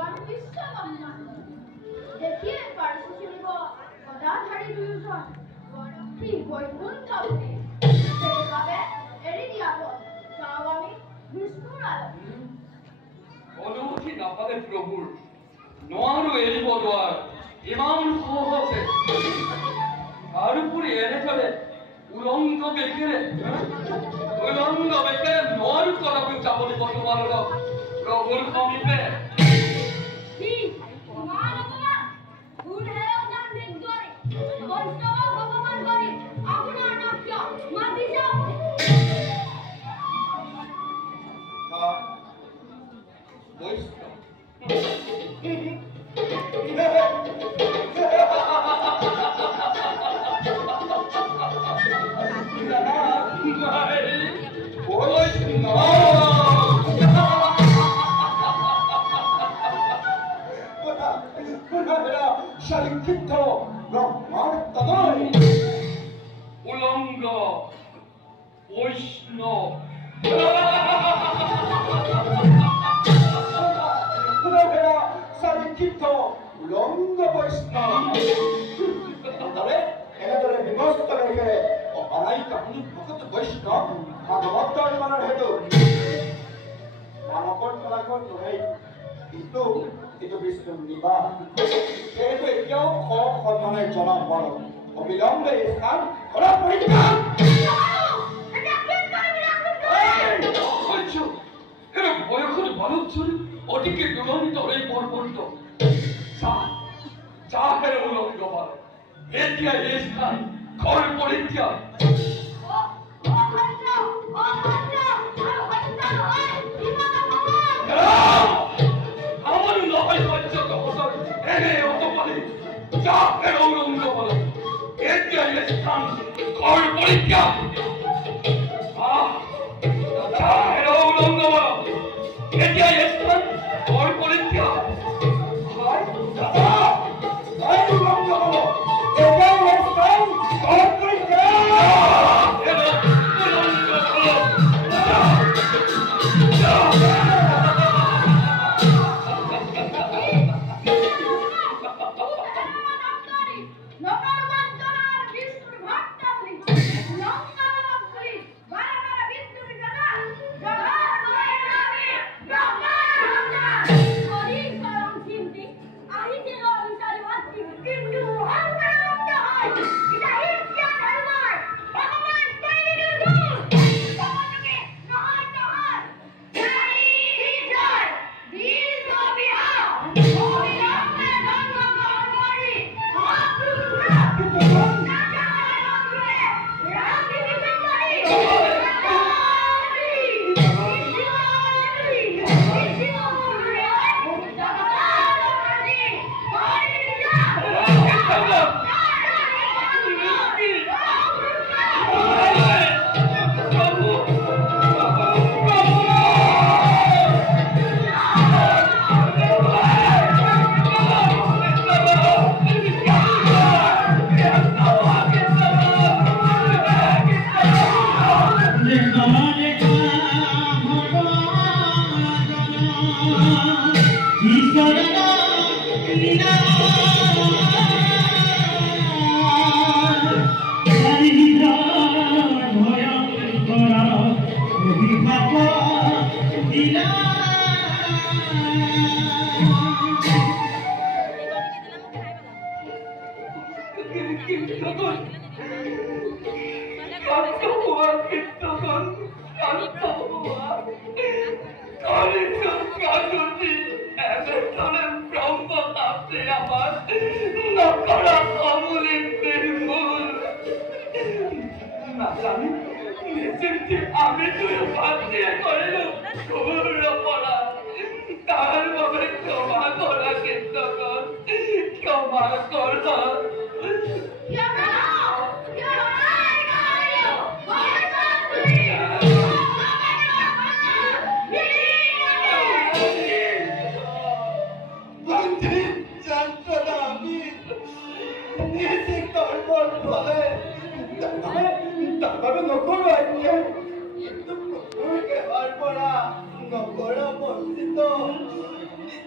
ভগৱান বিশ্বকৰ্মা দেখিয়ে পাৰছো চিনিব গদাধাৰী দুয়োজন শ্ৰী বৈকুণ্ঠপতি সেইবাবে এৰি দিয়া হ'ল যাওঁ আমি বিষ্ণুৰ আলয় অনুমতি নাপালে প্ৰভুৰ নোৱাৰো এৰিব দ্বাৰ ইমান সহজে তাৰোপৰি এনেদৰে উলংগ বেগেৰে নোৱাৰো তথাপিও যাবলৈ বৰ্তমান প্ৰভুৰ সমীপে উলংগ বৈষ্ণৱ উলংগ বৈষ্ণৱ এনেদৰে বিভস্ত লেখেৰে অনাই কাহিনী ভকত বৈষ্ণৱ ভাগৱতৰ মানৰ হেতু মানকৰ ফলাফল নহয় কিন্তু এইটো বিষ্ণু নিবাস সেইটো এতিয়াও সন্মানে জনাব পাৰোঁ অবিলম্বে স্থান কৰা পৰিত্যাগ বয়সত বালকজন অতিকে দুৰন্ত হৈ পৰ্বন্ত চাহেৰে উলংগ বালক এতিয়া এই স্থান ঘৰ পৰিত্যাগ আমাৰো নহয় সহ্য তহঁতৰ এনে অতপালি চাহেৰে উলংগ বালক এতিয়া এই স্থান ঘৰ পৰিত্যাগ চাহেৰে উলংগ বালক এতিয়া এই স্থান ঘৰ পৰিত্যাগ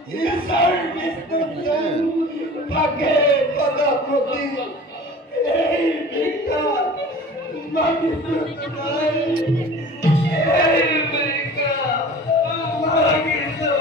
ঈশ্বৰ বিষ্ণুজন থাকে সদাপ্ৰতি এই ভিক্ষা মাগিছো তোমায় এই ভিক্ষা মাগিছো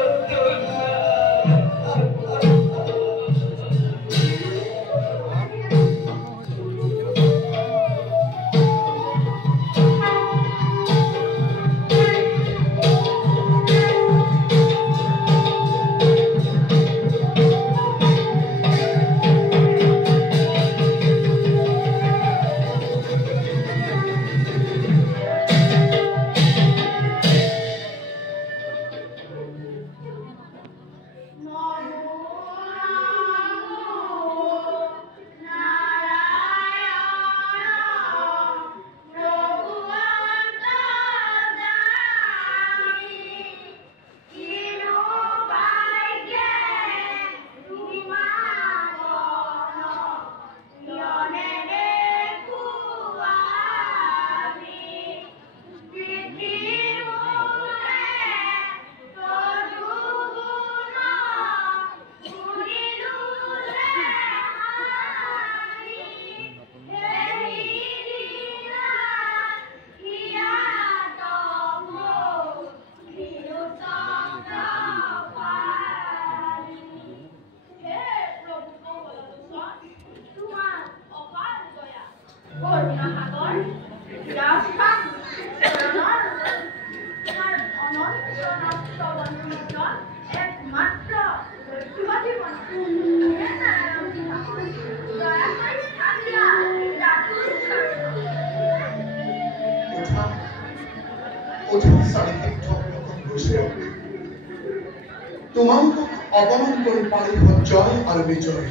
তোমালোকক অপমান কৰি পালে সঞ্জয় আৰু বিজয়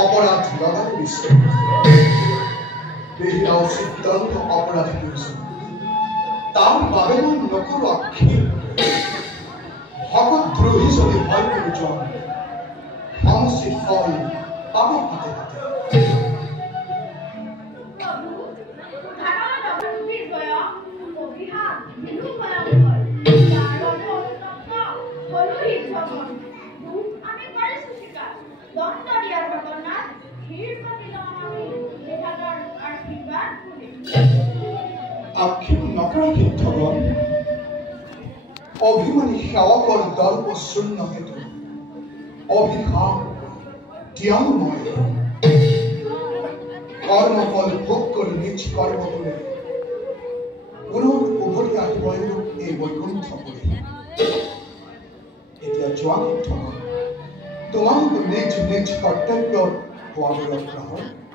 অপৰাধ লগাই দিছে বেহিলাও সিদ্ধান্ত অপৰাধী কৰিছে তাৰ বাবে মই নকৰো আক্ষেপ ভগত দ্ৰোহী যদি হয় প্ৰয়োজন সমষ্টিত ফল পাব পাতে পাতে আক্ষেপ নকৰা ক্ষেত্ৰত অভিমানী সেৱকৰ দৰ্প শূন্য হেতু অভিশাপ দিয়াও মই কৰ্মফল ভোগ কৰি নিজ কৰ্ম কৰি পুনৰ উভতি আহিবই এই বৈকুণ্ঠ কৰি এতিয়া যোৱা ক্ষেত্ৰত তোমালোক নিজ নিজ কৰ্তব্যত হোৱা গ্ৰহণ